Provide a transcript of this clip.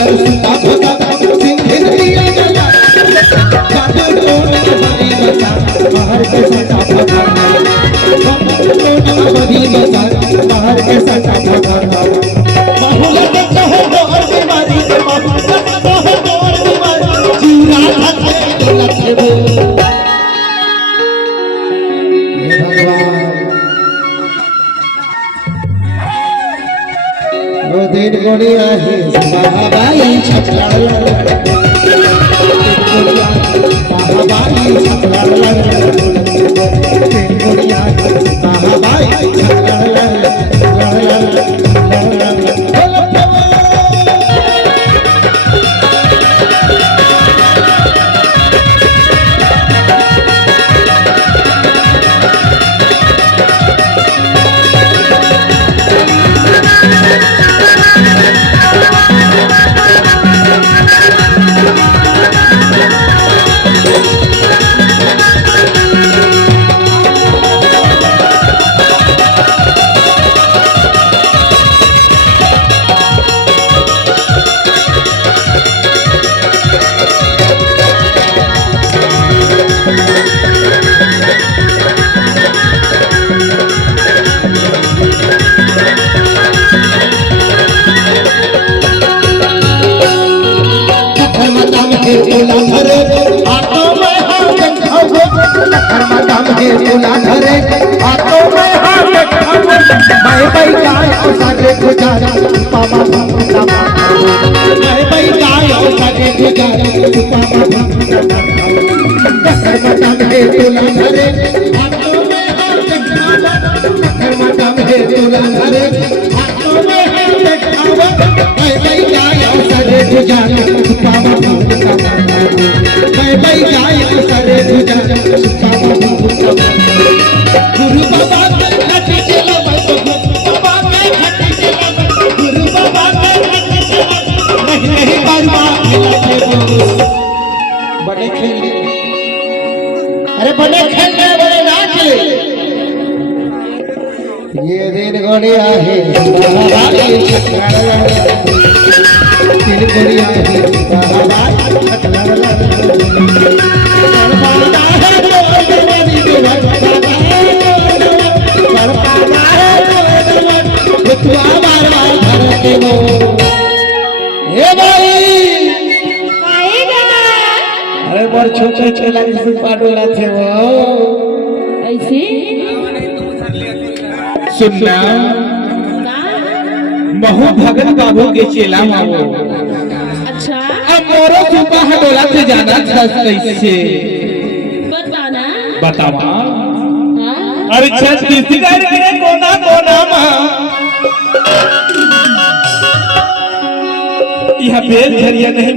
अगर सुता भगा सिंधिन दिया गया जादू टोन बड़ी बचा बाहर के सटा भगा टोन बड़ी बचा बाहर के सटा भगा बाहुला देखो और बीमारी के बाहुला देखो और बीमारी चूरा खाते लखे वो वो दिन गोड़िया ही महाबाई छपड़ा महाबाई छपड़ा दिन गोड़िया महाबाई छपड़ा तुला धरे आतो में हाथ खाओ मैं भाई गाय और सारे गुजारा पापा मैं भाई गाय और सारे गुजारा पापा कर मटा में तुला धरे आतो में हाथ खाओ कर मटा में तुला धरे आतो में हाथ खाओ मैं भाई गाय और सारे गुजारा पापा मैं भाई गाय और सारे गुजारा गुरु बाबा के खटी चला बाबा के खटी चला गुरु बाबा के खटी चला नहीं परवा खेलते बड़े खेलने अरे बड़े खेलने बड़े नाच ये दिन गोड़िया है महाबाई छकड़ा दिन गोड़िया है महाबाई छकड़ा अरे मोर छोटे छोटे पाडोला थे वो ऐसे सुनना महू भगत बाबू के चेला मावो अच्छा अब मोरो सुबह डोला से जाना था कैसे बताना बतावा हाँ अरे छत्तीसगढ़ के कोना कोना में यह बेल झरिया नहीं